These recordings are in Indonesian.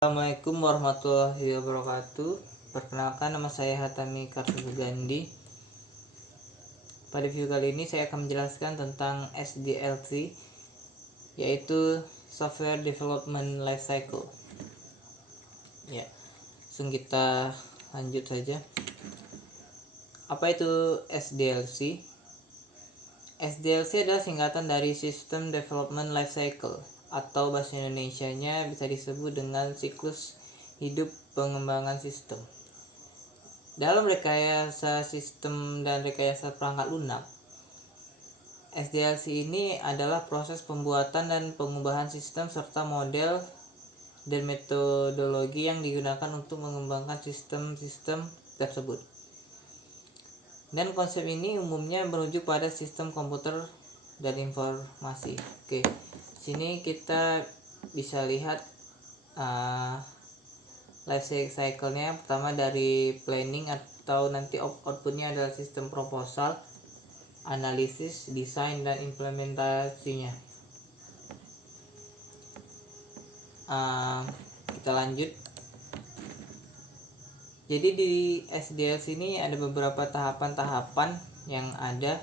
Assalamualaikum warahmatullahi wabarakatuh. Perkenalkan, nama saya Hatami Karsugandi. Pada video kali ini saya akan menjelaskan tentang SDLC, yaitu Software Development Lifecycle. Ya, langsung kita lanjut saja. Apa itu SDLC? SDLC adalah singkatan dari System Development Lifecycle, atau bahasa Indonesianya bisa disebut dengan siklus hidup pengembangan sistem. Dalam rekayasa sistem dan rekayasa perangkat lunak, SDLC ini adalah proses pembuatan dan pengubahan sistem serta model dan metodologi yang digunakan untuk mengembangkan sistem-sistem tersebut. Dan konsep ini umumnya merujuk pada sistem komputer dan informasi. Oke, sini kita bisa lihat life cycle-nya. Pertama dari planning, atau nanti outputnya adalah sistem proposal, analisis, desain, dan implementasinya. Kita lanjut. Jadi di SDLC ini ada beberapa tahapan-tahapan yang ada.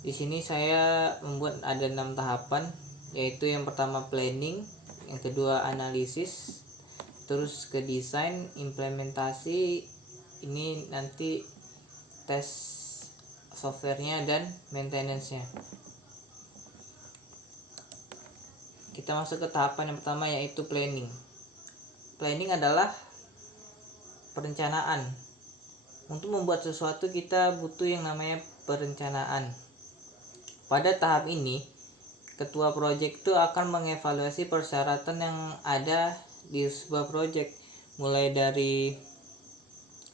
Di sini saya membuat ada 6 tahapan, yaitu yang pertama planning, yang kedua analisis, terus ke desain, implementasi, ini nanti tes softwarenya, dan maintenance-nya. Kita masuk ke tahapan yang pertama, yaitu planning. Planning adalah perencanaan. Untuk membuat sesuatu kita butuh yang namanya perencanaan. Pada tahap ini, ketua proyek itu akan mengevaluasi persyaratan yang ada di sebuah proyek, mulai dari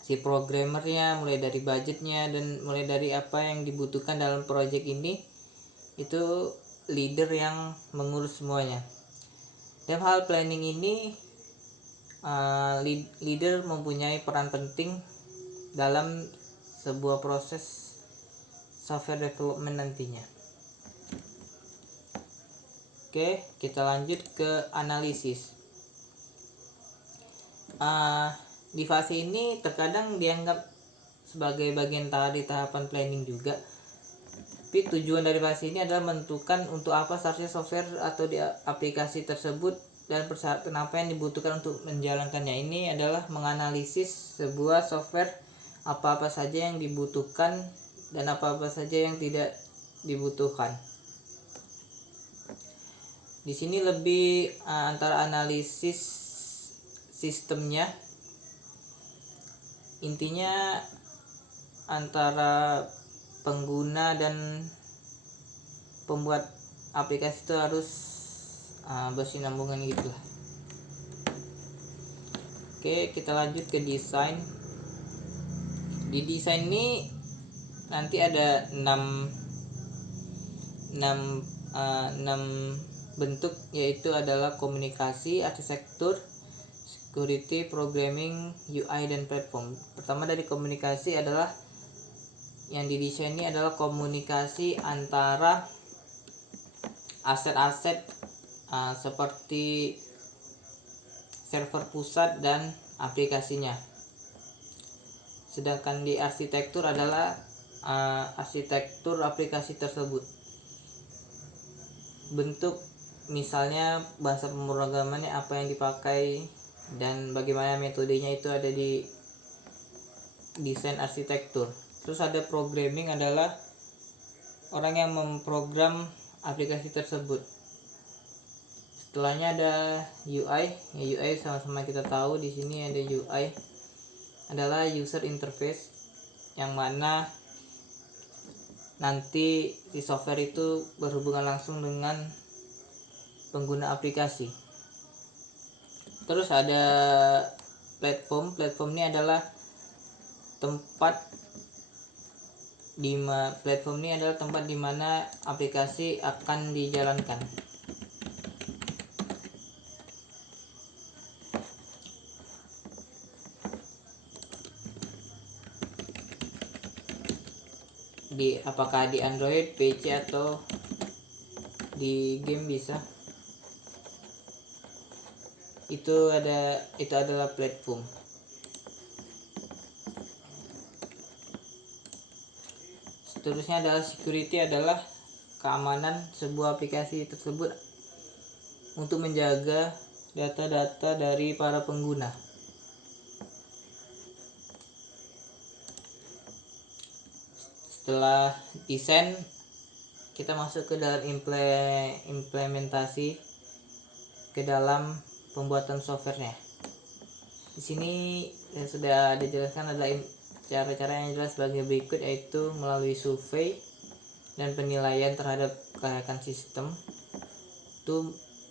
si programmernya, mulai dari budgetnya, dan mulai dari apa yang dibutuhkan dalam proyek ini. Itu leader yang mengurus semuanya. Dalam hal planning ini, leader mempunyai peran penting dalam sebuah proses software development nantinya. Oke, kita lanjut ke analisis. Di fase ini terkadang dianggap sebagai bagian dari tahapan planning juga. Tapi tujuan dari fase ini adalah menentukan untuk apa seharusnya software atau di aplikasi tersebut dan persyaratan apa yang dibutuhkan untuk menjalankannya. Ini adalah menganalisis sebuah software, apa-apa saja yang dibutuhkan dan apa-apa saja yang tidak dibutuhkan. Di sini lebih antara analisis sistemnya, intinya antara pengguna dan pembuat aplikasi itu harus bersinambungan gitu. Oke, kita lanjut ke desain. Di desain ini nanti ada 6 bentuk, yaitu adalah komunikasi, arsitektur, security, programming, UI, dan platform. Pertama dari komunikasi adalah yang didesain ini adalah komunikasi antara aset-aset seperti server pusat dan aplikasinya. Sedangkan di arsitektur adalah arsitektur aplikasi tersebut. Bentuk, misalnya bahasa pemrogramannya apa yang dipakai dan bagaimana metodenya, itu ada di desain arsitektur. Terus ada programming, adalah orang yang memprogram aplikasi tersebut. Setelahnya ada UI. UI sama-sama kita tahu, di sini ada UI adalah user interface, yang mana nanti di software itu berhubungan langsung dengan pengguna aplikasi. Terus ada platform. Platform ini adalah tempat di mana aplikasi akan dijalankan. Apakah di Android, PC, atau di game bisa. itu adalah platform. Seterusnya adalah security, adalah keamanan sebuah aplikasi tersebut untuk menjaga data-data dari para pengguna. Setelah desain, kita masuk ke dalam implementasi ke dalam pembuatan softwarenya. Di sini sudah dijelaskan ada cara-cara yang jelas sebagai berikut, yaitu melalui survei dan penilaian terhadap kelayakan sistem.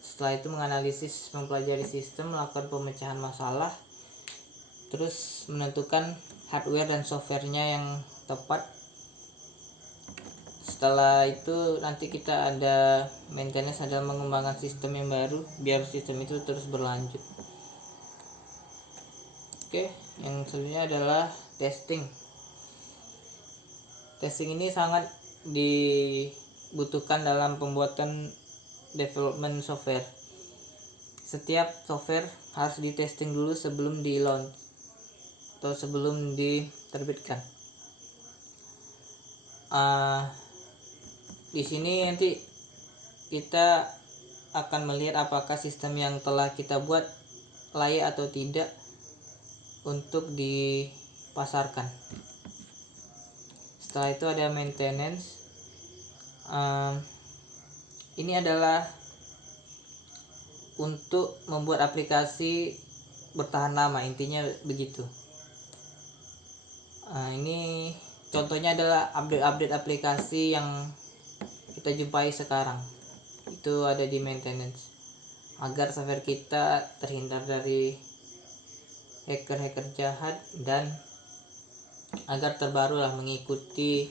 Setelah itu menganalisis, mempelajari sistem, melakukan pemecahan masalah, terus menentukan hardware dan softwarenya yang tepat. Setelah itu nanti kita ada maintenance, adalah mengembangkan sistem yang baru biar sistem itu terus berlanjut. Oke, yang selanjutnya adalah testing. Testing ini sangat dibutuhkan dalam pembuatan development software. Setiap software harus ditesting dulu sebelum di launch atau sebelum diterbitkan. Di sini nanti kita akan melihat apakah sistem yang telah kita buat layak atau tidak untuk dipasarkan. Setelah itu ada maintenance. Ini adalah untuk membuat aplikasi bertahan lama, intinya begitu. Ini contohnya adalah update aplikasi yang kita jumpai sekarang. Itu ada di maintenance, agar software kita terhindar dari hacker jahat dan agar terbaru lah, mengikuti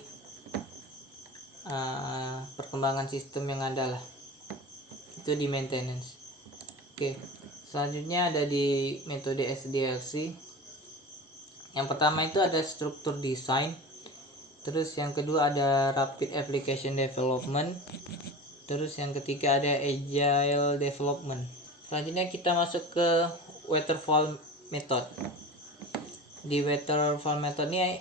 perkembangan sistem yang ada lah. Itu di maintenance. Oke, selanjutnya ada di metode SDLC. Yang pertama itu ada struktur design. Terus yang kedua ada rapid application development. Terus yang ketiga ada agile development. Selanjutnya kita masuk ke waterfall method. Di waterfall method ini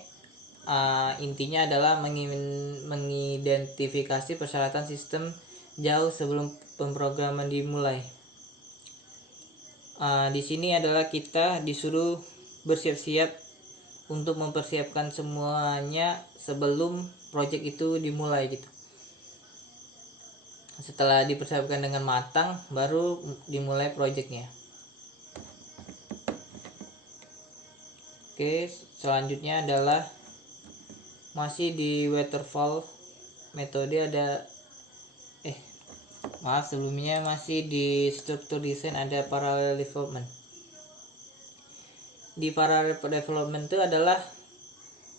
intinya adalah mengidentifikasi persyaratan sistem jauh sebelum pemrograman dimulai. Di sini adalah kita disuruh bersiap-siap untuk mempersiapkan semuanya sebelum project itu dimulai gitu. Setelah dipersiapkan dengan matang, baru dimulai projectnya. Oke, selanjutnya adalah masih di waterfall metode ada sebelumnya masih di struktur desain ada parallel development. Di parallel development itu adalah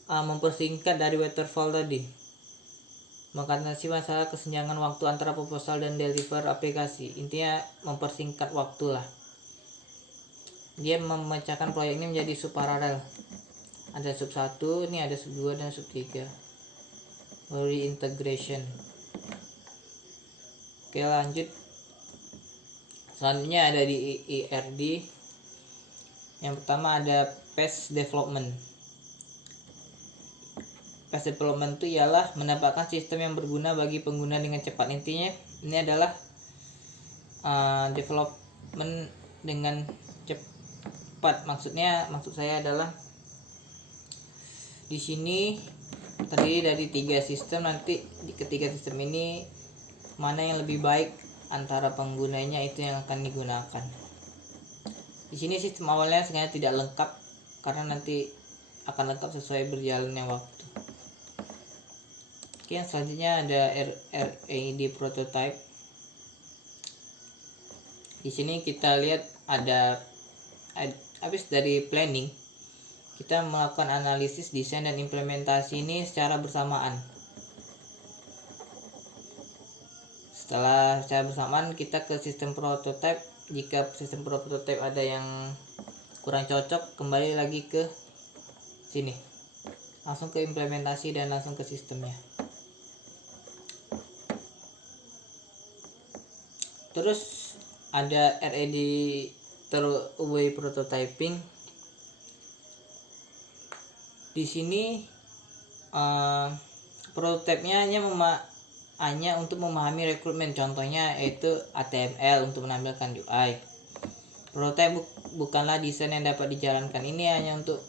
mempersingkat dari waterfall tadi, mengatasi masalah kesenjangan waktu antara proposal dan deliver aplikasi. Intinya mempersingkat waktu lah. Dia memecahkan proyek ini menjadi sub paralel. Ada sub 1, ini ada sub 2 dan sub 3. Baru integration. Oke, lanjut. Selanjutnya ada di IRD. Yang pertama ada fast development. Fast development itu ialah mendapatkan sistem yang berguna bagi pengguna dengan cepat. Intinya ini adalah development dengan cepat. Maksud saya adalah di sini terdiri dari 3 sistem. Nanti di ketiga sistem ini mana yang lebih baik antara penggunanya itu yang akan digunakan. Di sini sistem awalnya sebenarnya tidak lengkap karena nanti akan lengkap sesuai berjalannya waktu. Oke, selanjutnya ada RAID prototype. Di sini kita lihat ada habis dari planning, kita melakukan analisis, desain dan implementasi ini secara bersamaan. Setelah secara bersamaan kita ke sistem prototype. Jika sistem prototype ada yang kurang cocok, kembali lagi ke sini, langsung ke implementasi dan langsung ke sistemnya. Terus ada RAD way prototyping. Di sini prototipenya hanya untuk memahami rekrutmen, contohnya yaitu HTML untuk menampilkan UI. Prototype bukanlah desain yang dapat dijalankan, ini hanya untuk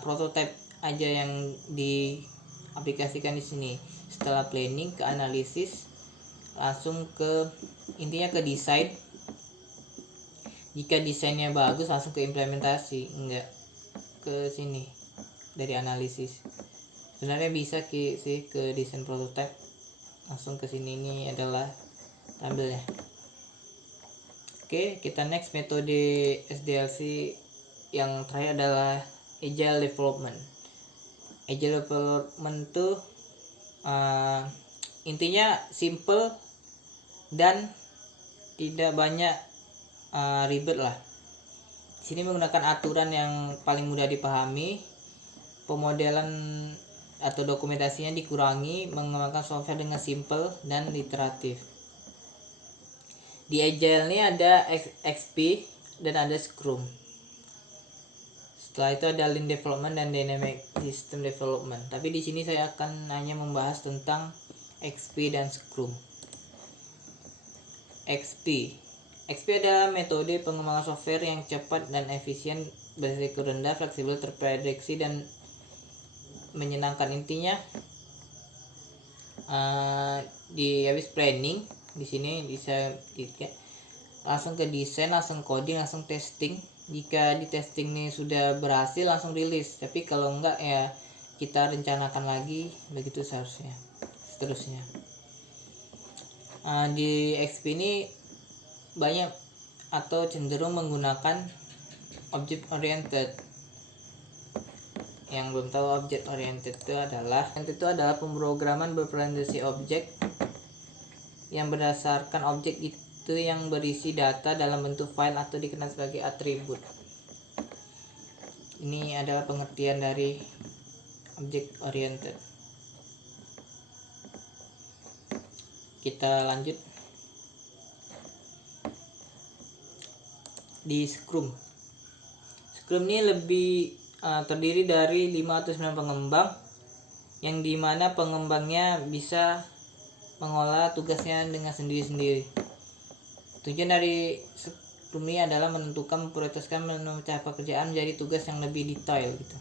prototype aja yang diaplikasikan di sini. Setelah planning ke analisis, langsung ke desain. Jika desainnya bagus langsung ke implementasi, enggak ke sini dari analisis. Sebenarnya bisa sih ke desain prototype, langsung ke sini. Ini adalah tabelnya. Oke, kita next metode SDLC yang terakhir adalah Agile Development. Agile Development tuh intinya simple dan tidak banyak ribet lah. Di sini menggunakan aturan yang paling mudah dipahami, pemodelan atau dokumentasinya dikurangi, mengembangkan software dengan simple dan iteratif. Di Agile ini ada XP dan ada Scrum. Setelah itu ada Lean Development dan Dynamic System Development. Tapi di sini saya akan hanya membahas tentang XP dan Scrum. XP adalah metode pengembangan software yang cepat dan efisien, berisiko rendah, fleksibel, terprediksi dan menyenangkan. Intinya di habis planning di sini bisa langsung ke desain, langsung coding, langsung testing. Jika di testing ini sudah berhasil langsung rilis, tapi kalau enggak ya kita rencanakan lagi, begitu seharusnya. Seterusnya di XP ini banyak atau cenderung menggunakan object oriented. Yang belum tahu object oriented itu adalah pemrograman berorientasi objek yang berdasarkan objek itu yang berisi data dalam bentuk file atau dikenal sebagai atribut. Ini adalah pengertian dari object oriented. Kita lanjut di Scrum. Scrum ini lebih terdiri dari 5 atau 9 pengembang, yang dimana pengembangnya bisa mengolah tugasnya dengan sendiri-sendiri. Tujuan dari Scrum ini adalah menentukan, memprioritaskan, memecah pekerjaan menjadi tugas yang lebih detail gitu.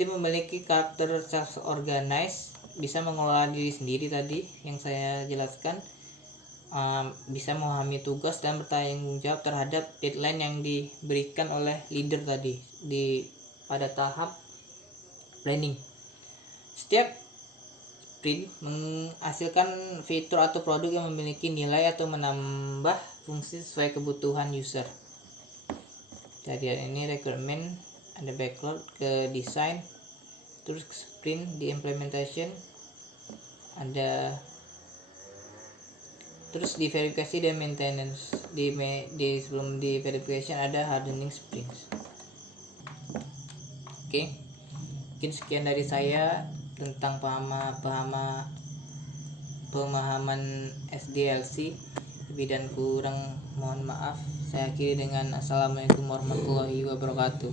Tim memiliki karakter self-organized, bisa mengelola diri sendiri tadi yang saya jelaskan, bisa memahami tugas dan bertanggung jawab terhadap deadline yang diberikan oleh leader tadi pada tahap planning. Setiap sprint menghasilkan fitur atau produk yang memiliki nilai atau menambah fungsi sesuai kebutuhan user. Jadi ini requirement, ada backlog, ke design, terus sprint di implementation, ada terus di verifikasi dan maintenance. Sebelum di verification ada hardening sprints. Oke, mungkin sekian dari saya tentang pemahaman SDLC. Lebih dan kurang mohon maaf. Saya akhiri dengan assalamualaikum warahmatullahi wabarakatuh.